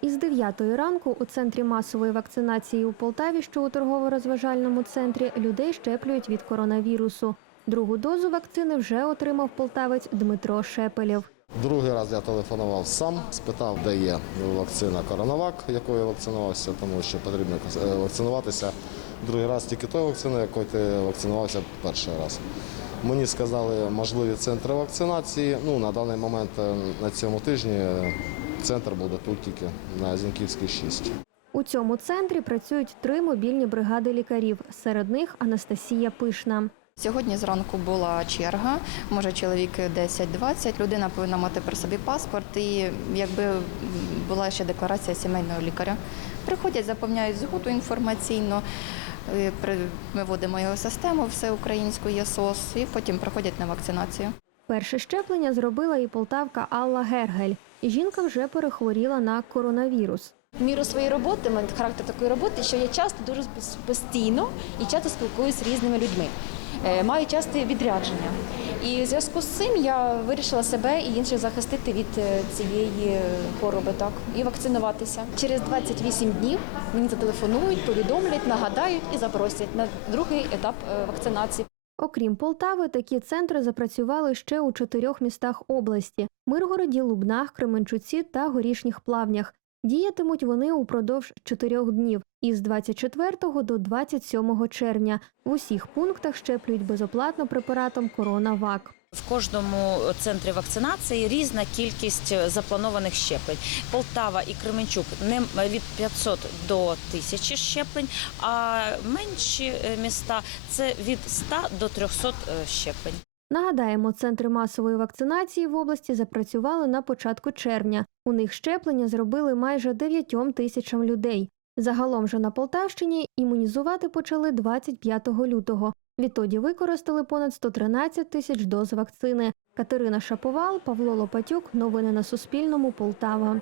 Із 9 ранку у центрі масової вакцинації у Полтаві, що у торгово-розважальному центрі, людей щеплюють від коронавірусу. Другу дозу вакцини вже отримав полтавець Дмитро Шепелєв. Другий раз я телефонував сам, спитав, де є вакцина Коронавак, якою я вакцинувався, тому що потрібно е, вакцинуватися. Другий раз тільки тою вакциною, якою ти вакцинувався перший раз. Мені сказали можливі центри вакцинації. Ну, на даний момент е, на цьому тижні е, центр буде тут тільки на Зінківській 6. У цьому центрі працюють три мобільні бригади лікарів. Серед них Анастасія Пишна. Сьогодні зранку була черга, може чоловік 10-20, людина повинна мати при собі паспорт і якби була ще декларація сімейного лікаря. Приходять, заповняють згоду інформаційно, е, ми вводимо його систему всеукраїнську ЄСОС і потім проходять на вакцинацію. Перше щеплення зробила і полтавка Алла Гергель. Жінка вже перехворіла на коронавірус. Міру своєї роботи, характер такої роботи, що я часто дуже постійно і часто спілкуюся з різними людьми. Е, Маю часто відрядження. І в зв'язку з цим я вирішила себе і інших захистити від е, цієї хвороби, так, і вакцинуватися. Через 28 днів мені зателефонують, повідомлять, нагадають і запросять на другий етап е, вакцинації. Окрім Полтави, такі центри запрацювали ще у чотирьох містах області: Миргороді, Лубнах, Кременчуці та Горішніх Плавнях. Діятимуть вони упродовж чотирьох днів із 24 до 27 червня. В усіх пунктах щеплюють безоплатно препаратом Коронавак. В кожному центрі вакцинації різна кількість е, запланованих щеплень. Полтава і Кременчук не від 500 до 1000 щеплень, а менші е, міста це від 100 до 300 е, щеплень. Нагадаємо, центри масової вакцинації в області запрацювали на початку червня. У них щеплення зробили майже 9 тисячам людей. Загалом же на Полтавщині імунізувати почали 25 лютого. Відтоді використали понад 113 тисяч доз вакцини. Катерина Шаповал, Павло Лопатюк. Новини на Суспільному. Полтава.